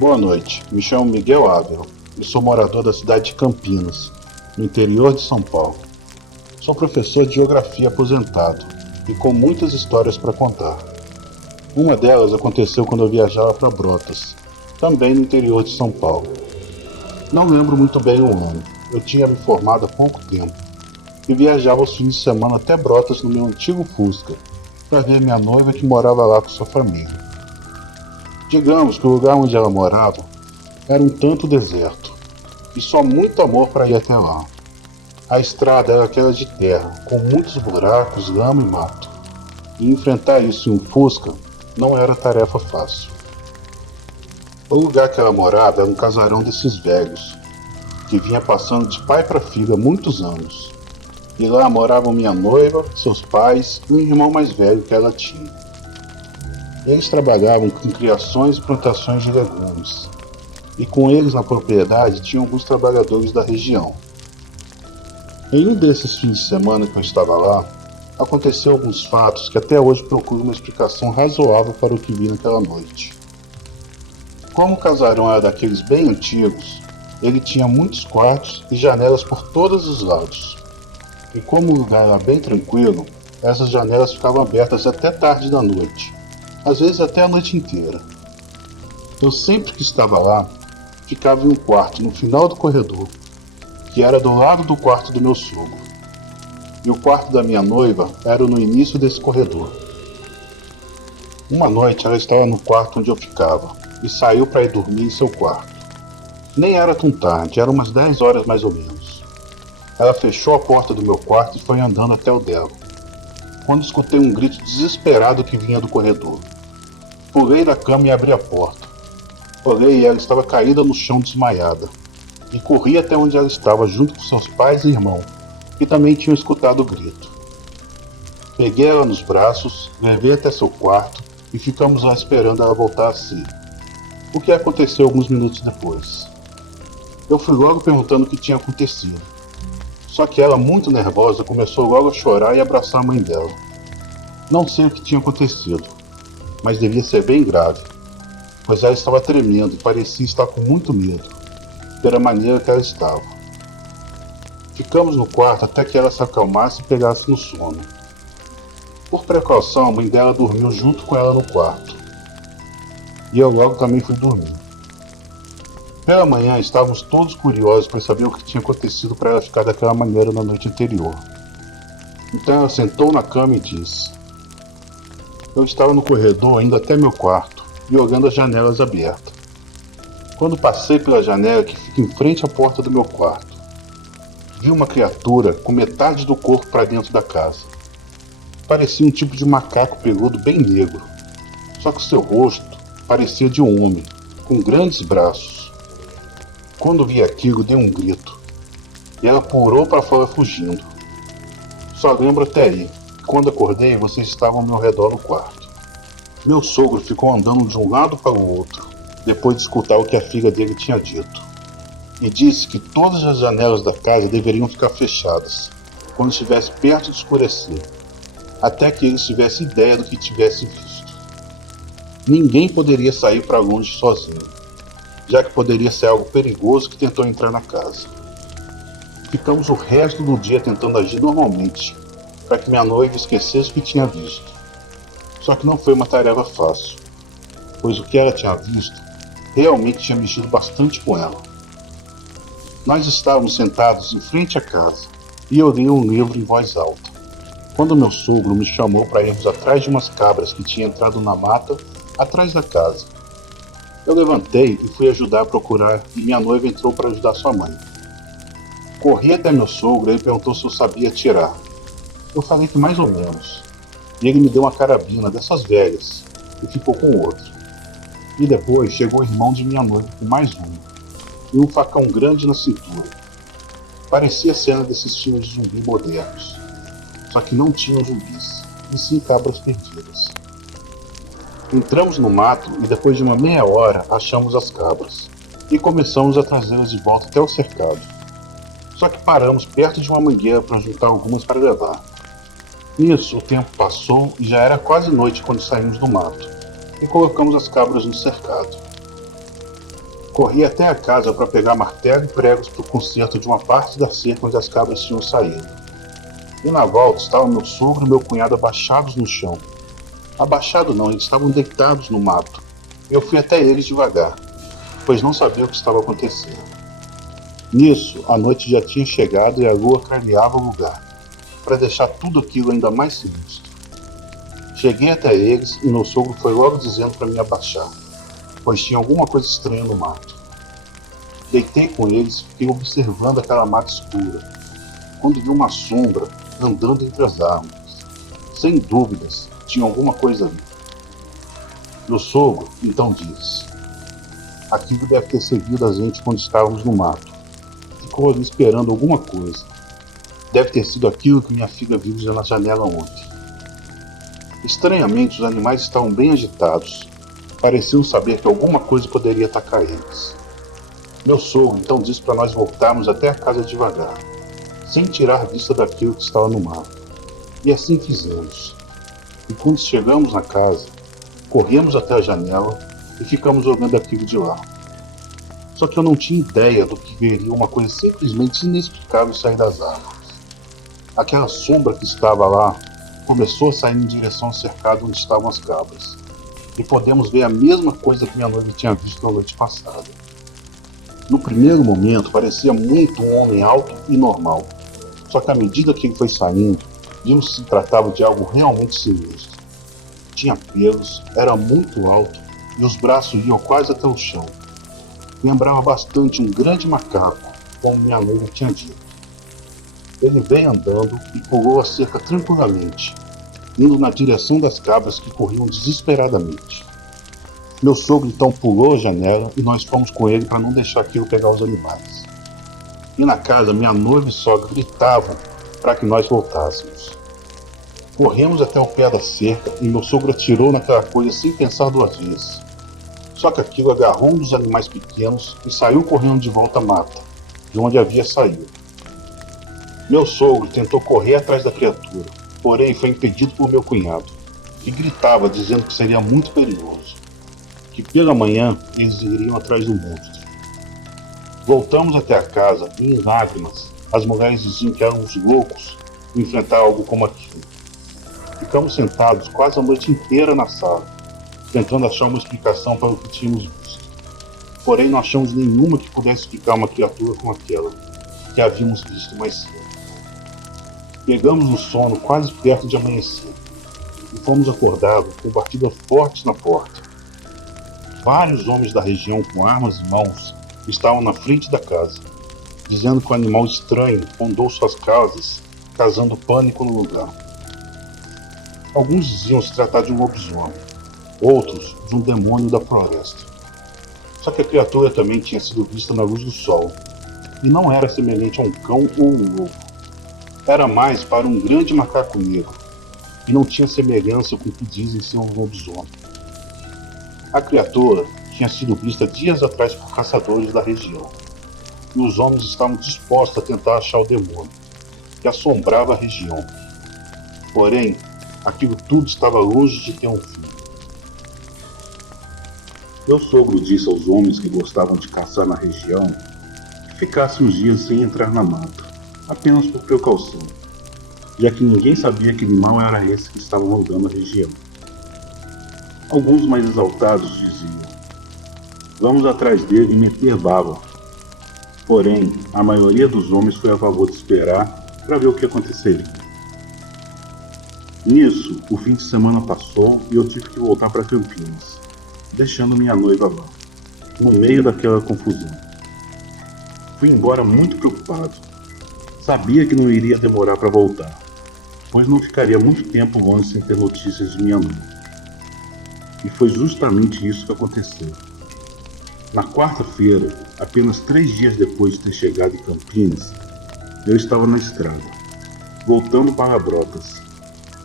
Boa noite, me chamo Miguel Ávila e sou morador da cidade de Campinas, no interior de São Paulo. Sou professor de geografia aposentado e com muitas histórias para contar. Uma delas aconteceu quando eu viajava para Brotas, também no interior de São Paulo. Não lembro muito bem o ano, eu tinha me formado há pouco tempo e viajava aos fins de semana até Brotas no meu antigo Fusca para ver minha noiva que morava lá com sua família. Digamos que o lugar onde ela morava era um tanto deserto, e só muito amor para ir até lá. A estrada era aquela de terra, com muitos buracos, lama e mato, e enfrentar isso em um Fusca não era tarefa fácil. O lugar que ela morava era um casarão desses velhos, que vinha passando de pai para filho há muitos anos, e lá moravam minha noiva, seus pais e um irmão mais velho que ela tinha. Eles trabalhavam com criações e plantações de legumes, e com eles na propriedade tinham alguns trabalhadores da região. Em um desses fins de semana que eu estava lá, aconteceu alguns fatos que até hoje procuram uma explicação razoável para o que vi naquela noite. Como o casarão era daqueles bem antigos, ele tinha muitos quartos e janelas por todos os lados. E como o lugar era bem tranquilo, essas janelas ficavam abertas até tarde da noite, às vezes até a noite inteira. Eu sempre que estava lá, ficava em um quarto no final do corredor, que era do lado do quarto do meu sogro. E o quarto da minha noiva era no início desse corredor. Uma noite ela estava no quarto onde eu ficava e saiu para ir dormir em seu quarto. Nem era tão tarde, eram umas 10 horas mais ou menos. Ela fechou a porta do meu quarto e foi andando até o dela, quando escutei um grito desesperado que vinha do corredor. Pulei da cama e abri a porta. Olhei e ela estava caída no chão desmaiada, e corri até onde ela estava junto com seus pais e irmão, que também tinham escutado o grito. Peguei ela nos braços, levei até seu quarto e ficamos lá esperando ela voltar a si. O que aconteceu alguns minutos depois? Eu fui logo perguntando o que tinha acontecido. Só que ela, muito nervosa, começou logo a chorar e abraçar a mãe dela. Não sei o que tinha acontecido, mas devia ser bem grave, pois ela estava tremendo e parecia estar com muito medo, pela maneira que ela estava. Ficamos no quarto até que ela se acalmasse e pegasse no sono. Por precaução, a mãe dela dormiu junto com ela no quarto, e eu logo também fui dormir. Pela manhã estávamos todos curiosos para saber o que tinha acontecido para ela ficar daquela maneira na noite anterior. Então ela sentou na cama e disse: eu estava no corredor indo até meu quarto e olhando as janelas abertas. Quando passei pela janela que fica em frente à porta do meu quarto, vi uma criatura com metade do corpo para dentro da casa. Parecia um tipo de macaco peludo bem negro, só que seu rosto parecia de um homem, com grandes braços. Quando vi aquilo, dei um grito, e ela pulou para fora fugindo. Só lembro até aí, que quando acordei, vocês estavam ao meu redor no quarto. Meu sogro ficou andando de um lado para o outro, depois de escutar o que a filha dele tinha dito, e disse que todas as janelas da casa deveriam ficar fechadas, quando estivesse perto de escurecer, até que ele tivesse ideia do que tivesse visto. Ninguém poderia sair para longe sozinho, já que poderia ser algo perigoso que tentou entrar na casa. Ficamos o resto do dia tentando agir normalmente, para que minha noiva esquecesse o que tinha visto. Só que não foi uma tarefa fácil, pois o que ela tinha visto realmente tinha mexido bastante com ela. Nós estávamos sentados em frente à casa, e eu li um livro em voz alta, quando meu sogro me chamou para irmos atrás de umas cabras que tinham entrado na mata atrás da casa. Eu levantei e fui ajudar a procurar, e minha noiva entrou para ajudar sua mãe. Corri até meu sogro e ele perguntou se eu sabia atirar. Eu falei que mais ou menos, e ele me deu uma carabina dessas velhas, e ficou com outra. E depois chegou o irmão de minha noiva com mais uma, e um facão grande na cintura. Parecia cena desses filmes de zumbi modernos, só que não tinham zumbis, e sim cabras perdidas. Entramos no mato e depois de uma meia hora achamos as cabras, e começamos a trazê-las de volta até o cercado. Só que paramos perto de uma mangueira para juntar algumas para levar. Nisso, o tempo passou e já era quase noite quando saímos do mato, e colocamos as cabras no cercado. Corri até a casa para pegar martelo e pregos para o conserto de uma parte da cerca onde as cabras tinham saído. E na volta estavam meu sogro e meu cunhado abaixados no chão. Abaixado não, eles estavam deitados no mato. Eu fui até eles devagar, pois não sabia o que estava acontecendo. Nisso, a noite já tinha chegado e a lua clareava o lugar, para deixar tudo aquilo ainda mais sinistro. Cheguei até eles e meu sogro foi logo dizendo para me abaixar, pois tinha alguma coisa estranha no mato. Deitei com eles e fiquei observando aquela mata escura, quando vi uma sombra andando entre as árvores. Sem dúvidas, tinha alguma coisa ali. Meu sogro então disse: aquilo deve ter seguido a gente quando estávamos no mato. Ficou ali esperando alguma coisa. Deve ter sido aquilo que minha filha viu na janela ontem. Estranhamente, os animais estavam bem agitados. Pareciam saber que alguma coisa poderia atacar eles. Meu sogro então disse para nós voltarmos até a casa devagar, sem tirar vista daquilo que estava no mato. E assim fizemos. E quando chegamos na casa, corremos até a janela e ficamos olhando aquilo de lá. Só que eu não tinha ideia do que veria uma coisa simplesmente inexplicável sair das árvores. Aquela sombra que estava lá começou a sair em direção ao cercado onde estavam as cabras. E podemos ver a mesma coisa que minha noiva tinha visto na noite passada. No primeiro momento parecia muito um homem alto e normal. Só que à medida que ele foi saindo, vimos que se tratava de algo realmente sinistro. Tinha pelos, era muito alto e os braços iam quase até o chão. Lembrava bastante um grande macaco, como minha noiva tinha dito. Ele veio andando e pulou a cerca tranquilamente, indo na direção das cabras que corriam desesperadamente. Meu sogro então pulou a janela e nós fomos com ele para não deixar aquilo pegar os animais. E na casa, minha noiva e sogra gritavam para que nós voltássemos. Corremos até o pé da cerca e meu sogro atirou naquela coisa sem pensar duas vezes. Só que aquilo agarrou um dos animais pequenos e saiu correndo de volta à mata, de onde havia saído. Meu sogro tentou correr atrás da criatura, porém foi impedido por meu cunhado, que gritava dizendo que seria muito perigoso, que pela manhã eles iriam atrás do monstro. Voltamos até a casa e, em lágrimas, as mulheres diziam que éramos loucos de enfrentar algo como aquilo. Ficamos sentados quase a noite inteira na sala, tentando achar uma explicação para o que tínhamos visto. Porém, não achamos nenhuma que pudesse explicar uma criatura como aquela que havíamos visto mais cedo. Pegamos no sono quase perto de amanhecer e fomos acordados com batidas fortes na porta. Vários homens da região com armas em mãos estavam na frente da casa, dizendo que um animal estranho rondou suas casas, causando pânico no lugar. Alguns diziam se tratar de um lobisomem, outros de um demônio da floresta. Só que a criatura também tinha sido vista na luz do sol, e não era semelhante a um cão ou um lobo. Era mais para um grande macaco negro, e não tinha semelhança com o que dizem ser um lobisomem. A criatura tinha sido vista dias atrás por caçadores da região, e os homens estavam dispostos a tentar achar o demônio, que assombrava a região. Porém, aquilo tudo estava longe de ter um fim. Meu sogro disse aos homens que gostavam de caçar na região que ficassem uns dias sem entrar na mata, apenas por precaução, já que ninguém sabia que animal era esse que estava rondando a região. Alguns mais exaltados diziam: vamos atrás dele e meter bala. Porém, a maioria dos homens foi a favor de esperar para ver o que aconteceria. Nisso, o fim de semana passou e eu tive que voltar para Campinas, deixando minha noiva lá, no meio daquela confusão. Fui embora muito preocupado. Sabia que não iria demorar para voltar, pois não ficaria muito tempo longe sem ter notícias de minha noiva. E foi justamente isso que aconteceu. Na quarta-feira, apenas 3 dias depois de ter chegado em Campinas, eu estava na estrada, voltando para Brotas,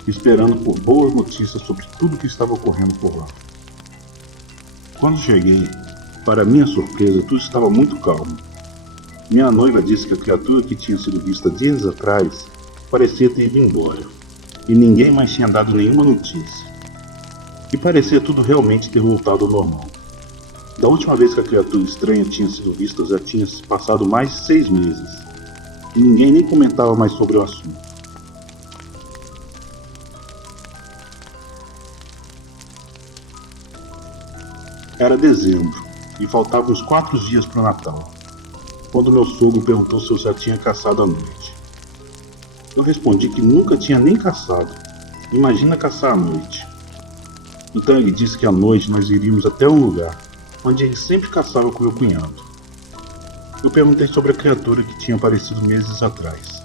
esperando por boas notícias sobre tudo o que estava ocorrendo por lá. Quando cheguei, para minha surpresa, tudo estava muito calmo. Minha noiva disse que a criatura que tinha sido vista dias atrás parecia ter ido embora, e ninguém mais tinha dado nenhuma notícia. E parecia tudo realmente ter voltado ao normal. Da última vez que a criatura estranha tinha sido vista já tinha se passado mais de 6 meses, e ninguém nem comentava mais sobre o assunto. Era dezembro, e faltavam uns 4 dias para o Natal, quando meu sogro perguntou se eu já tinha caçado à noite. Eu respondi que nunca tinha nem caçado. Imagina caçar à noite. Então ele disse que à noite nós iríamos até um lugar onde ele sempre caçava com meu cunhado. Eu perguntei sobre a criatura que tinha aparecido meses atrás,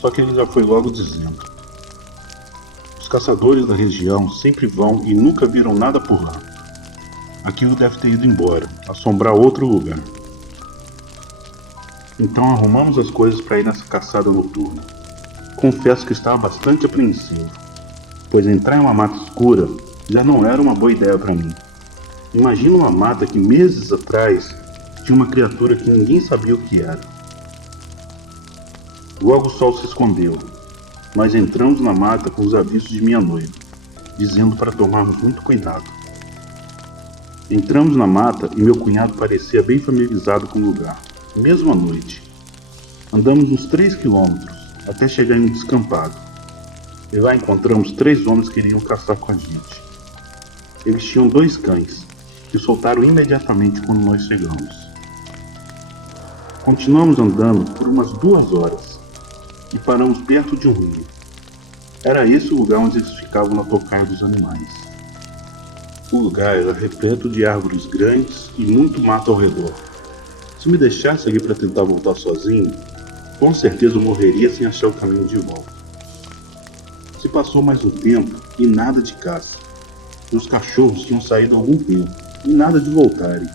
só que ele já foi logo dizendo: os caçadores da região sempre vão e nunca viram nada por lá. Aquilo deve ter ido embora, assombrar outro lugar. Então arrumamos as coisas para ir nessa caçada noturna. Confesso que estava bastante apreensivo, pois entrar em uma mata escura já não era uma boa ideia para mim. Imagina uma mata que meses atrás tinha uma criatura que ninguém sabia o que era. Logo o sol se escondeu. Nós entramos na mata com os avisos de minha noiva, dizendo para tomarmos muito cuidado. Entramos na mata e meu cunhado parecia bem familiarizado com o lugar, mesmo à noite. Andamos uns 3 quilômetros até chegar em um descampado, e lá encontramos 3 homens que iriam caçar com a gente. Eles tinham 2 cães, que soltaram imediatamente quando nós chegamos. Continuamos andando por umas 2 horas e paramos perto de um rio. Era esse o lugar onde eles ficavam na tocaia dos animais. O lugar era repleto de árvores grandes e muito mato ao redor. Se me deixasse ali para tentar voltar sozinho, com certeza eu morreria sem achar o caminho de volta. Se passou mais um tempo e nada de caça. Os cachorros tinham saído há algum tempo e nada de voltarem,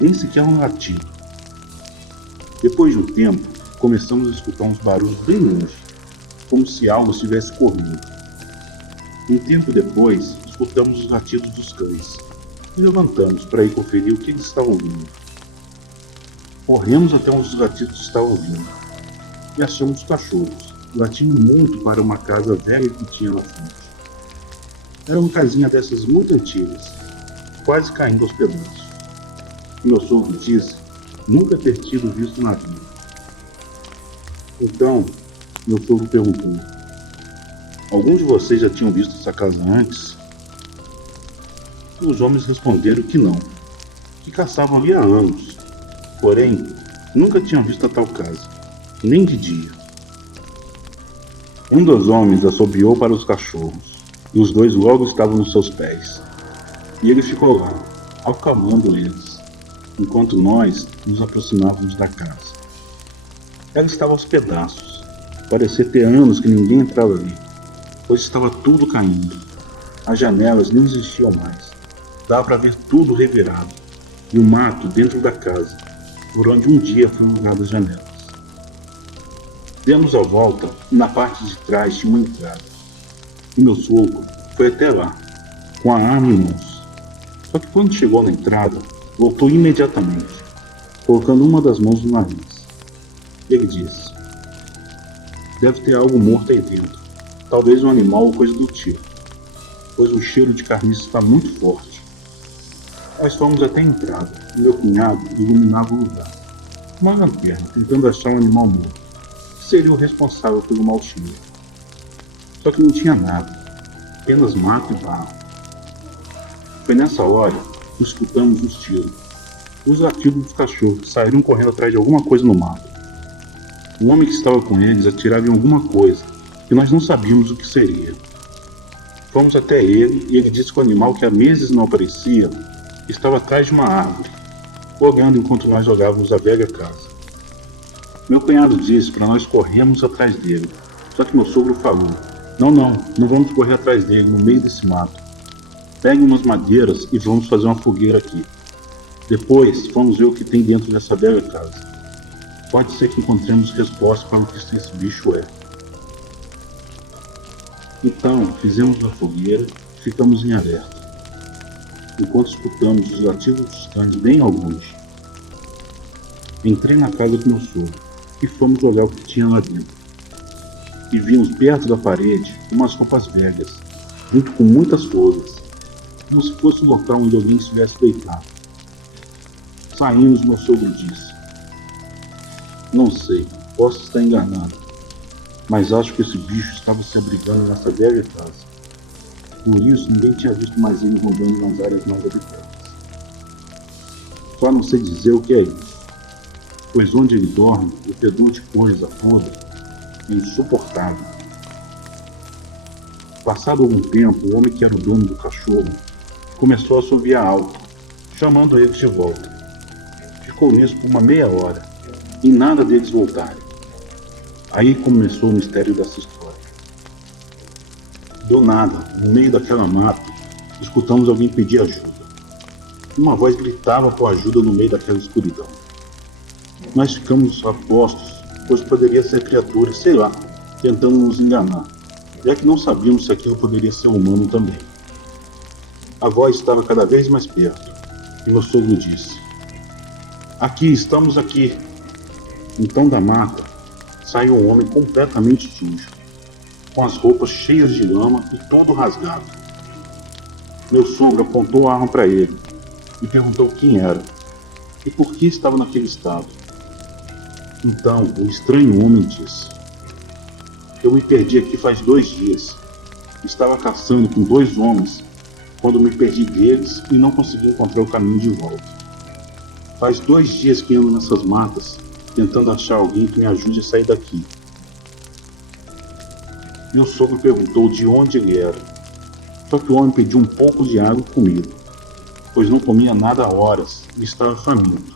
nem sequer um latido. Depois de um tempo, começamos a escutar uns barulhos bem longe, como se algo estivesse correndo. Um tempo depois, escutamos os latidos dos cães e levantamos para ir conferir o que eles estavam ouvindo. Corremos até onde os latidos estavam vindo e achamos os cachorros, latindo muito para uma casa velha que tinha na frente. Era uma casinha dessas muito antigas, quase caindo aos pedaços. Meu sogro disse nunca ter tido visto na vida. Então, meu sogro perguntou: algum de vocês já tinham visto essa casa antes? E os homens responderam que não, que caçavam ali há anos, porém nunca tinham visto a tal casa, nem de dia. Um dos homens assobiou para os cachorros, e os 2 logo estavam nos seus pés. E ele ficou lá, acalmando eles, enquanto nós nos aproximávamos da casa. Ela estava aos pedaços, parecia ter anos que ninguém entrava ali, pois estava tudo caindo. As janelas nem existiam mais, dava para ver tudo revirado, e o mato dentro da casa, por onde um dia foi alugado as janelas. Demos a volta e na parte de trás tinha uma entrada. E meu sogro foi até lá, com a arma em mãos. Só que quando chegou na entrada, voltou imediatamente, colocando uma das mãos no nariz. Ele disse: deve ter algo morto aí dentro, talvez um animal ou coisa do tipo, pois o cheiro de carniça está muito forte. Nós fomos até a entrada e meu cunhado iluminava o lugar, uma lanterna, tentando achar um animal morto, que seria o responsável pelo mau cheiro. Só que não tinha nada, apenas mato e barro. Foi nessa hora que escutamos os tiros, os latidos dos cachorros que saíram correndo atrás de alguma coisa no mato. O homem que estava com eles atirava em alguma coisa, que nós não sabíamos o que seria. Fomos até ele e ele disse que o animal que há meses não aparecia estava atrás de uma árvore, olhando enquanto nós olhávamos a velha casa. Meu cunhado disse para nós corrermos atrás dele, só que meu sogro falou: não vamos correr atrás dele no meio desse mato. Pegue umas madeiras e vamos fazer uma fogueira aqui. Depois vamos ver o que tem dentro dessa velha casa. Pode ser que encontremos resposta para o que esse bicho é. Então fizemos a fogueira e ficamos em alerta, enquanto escutamos os latidos dos cães bem ao longe. Entrei na casa com meu sogro e fomos olhar o que tinha lá dentro. E vimos perto da parede umas roupas velhas, junto com muitas folhas, como se fosse o local onde alguém estivesse deitado. Saímos, meu sogro disse. Não sei, posso estar enganado, mas acho que esse bicho estava se abrigando nessa velha casa. Por isso, ninguém tinha visto mais ele rondando nas áreas mais habitadas. Só não sei dizer o que é isso, pois onde ele dorme, o fedor de coisa podre é insuportável. Passado algum tempo, o homem que era o dono do cachorro começou a assoviar alto, chamando eles de volta. Ficou nisso por uma meia hora, e nada deles voltarem. Aí começou o mistério dessa história. Do nada, no meio daquela mata, escutamos alguém pedir ajuda. Uma voz gritava por ajuda no meio daquela escuridão. Nós ficamos apostos, pois poderia ser criatura, sei lá, tentando nos enganar, já que não sabíamos se aquilo poderia ser humano também. A voz estava cada vez mais perto, e meu sogro disse: "Aqui, estamos aqui." Então da mata saiu um homem completamente sujo, com as roupas cheias de lama e todo rasgado. Meu sogro apontou a arma para ele e perguntou quem era e por que estava naquele estado. Então o estranho homem disse: "Eu me perdi aqui faz 2 dias. Estava caçando com 2 homens quando me perdi deles e não consegui encontrar o caminho de volta. Faz 2 dias que ando nessas matas tentando achar alguém que me ajude a sair daqui." Meu sogro perguntou de onde ele era. Só que o homem pediu um pouco de água e comida, pois não comia nada há horas e estava faminto.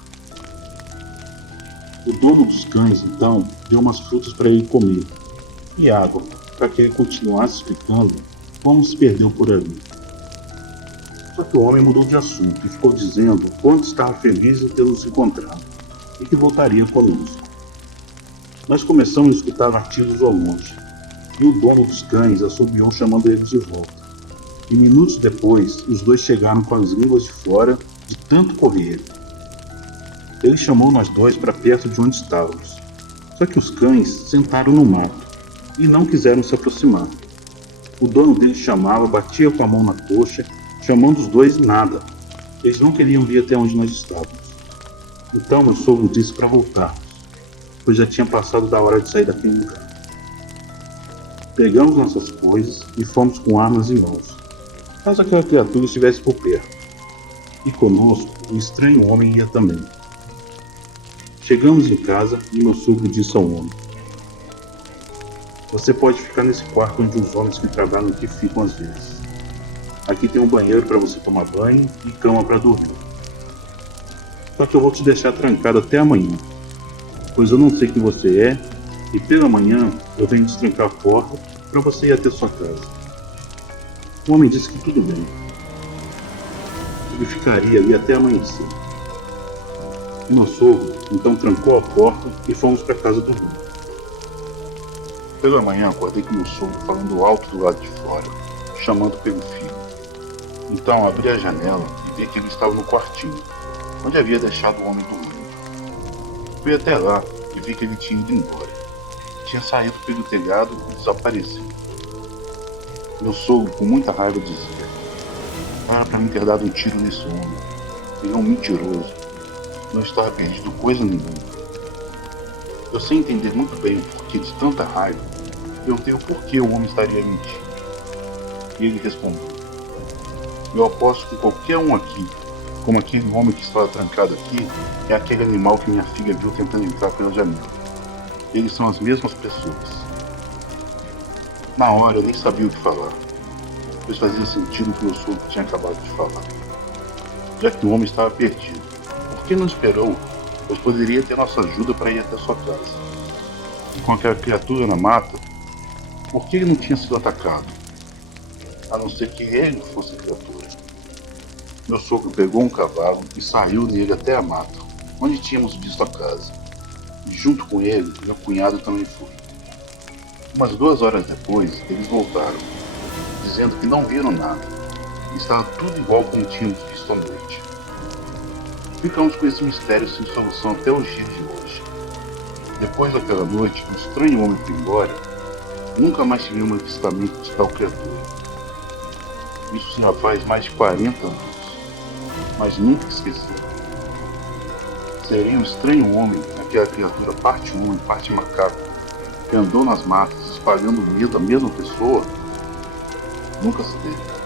O dono dos cães, então, deu umas frutas para ele comer e água, para que ele continuasse explicando como se perdeu por ali. Só que o homem mudou de assunto e ficou dizendo quanto estava feliz em ter nos encontrado e que voltaria conosco. Nós começamos a escutar latidos ao longe, e o dono dos cães assobiou chamando eles de volta. E minutos depois, os dois chegaram com as línguas de fora de tanto correr. Ele chamou nós dois para perto de onde estávamos. Só que os cães sentaram no mato e não quiseram se aproximar. O dono deles chamava, batia com a mão na coxa, chamando os dois e nada. Eles não queriam vir até onde nós estávamos. Então meu sogro disse para voltarmos, pois já tinha passado da hora de sair daquele lugar. Pegamos nossas coisas e fomos com armas em mãos, caso aquela criatura estivesse por perto. E conosco, o estranho homem ia também. Chegamos em casa e meu sogro disse ao homem: "Você pode ficar nesse quarto onde os homens que trabalham aqui ficam às vezes. Aqui tem um banheiro para você tomar banho e cama para dormir. Só que eu vou te deixar trancado até amanhã, pois eu não sei quem você é e pela manhã eu venho destrancar a porta para você ir até sua casa." O homem disse que tudo bem. Ele ficaria ali até amanhecer. Meu sogro então trancou a porta e fomos para a casa do Bruno. Pela manhã acordei com meu sogro falando alto do lado de fora, chamando pelo filho. Então abri a janela e vi que ele estava no quartinho, onde havia deixado o homem dormindo. Fui até lá e vi que ele tinha ido embora. Tinha saído pelo telhado e desaparecido. Meu sogro, com muita raiva, dizia: "Era para mim ter dado um tiro nesse homem. Ele é um mentiroso. Não estava perdido coisa nenhuma." Eu, sem entender muito bem o porquê de tanta raiva, perguntei o porquê o homem estaria mentindo. E ele respondeu: "Eu aposto que qualquer um aqui, como aquele homem que estava trancado aqui, é aquele animal que minha filha viu tentando entrar pela janela. Eles são as mesmas pessoas." Na hora eu nem sabia o que falar, pois fazia sentido o que meu sogro tinha acabado de falar. Já que o homem estava perdido, por que não esperou, pois poderia ter nossa ajuda para ir até sua casa? E com aquela criatura na mata, por que ele não tinha sido atacado? A não ser que ele fosse a criatura. Meu sogro pegou um cavalo e saiu nele até a mata, onde tínhamos visto a casa. E junto com ele, meu cunhado também foi. Umas 2 horas depois, eles voltaram, dizendo que não viram nada, e estava tudo igual como tínhamos visto à noite. Ficamos com esse mistério sem solução até os dias de hoje. Depois daquela noite, o estranho homem foi embora, nunca mais tivemos um avistamento de tal criatura. Isso já faz mais de 40 anos, mas nunca esqueci. seria um estranho homem, aquela criatura parte homem, parte macaco, que andou nas matas espalhando medo à mesma pessoa? Nunca saberei.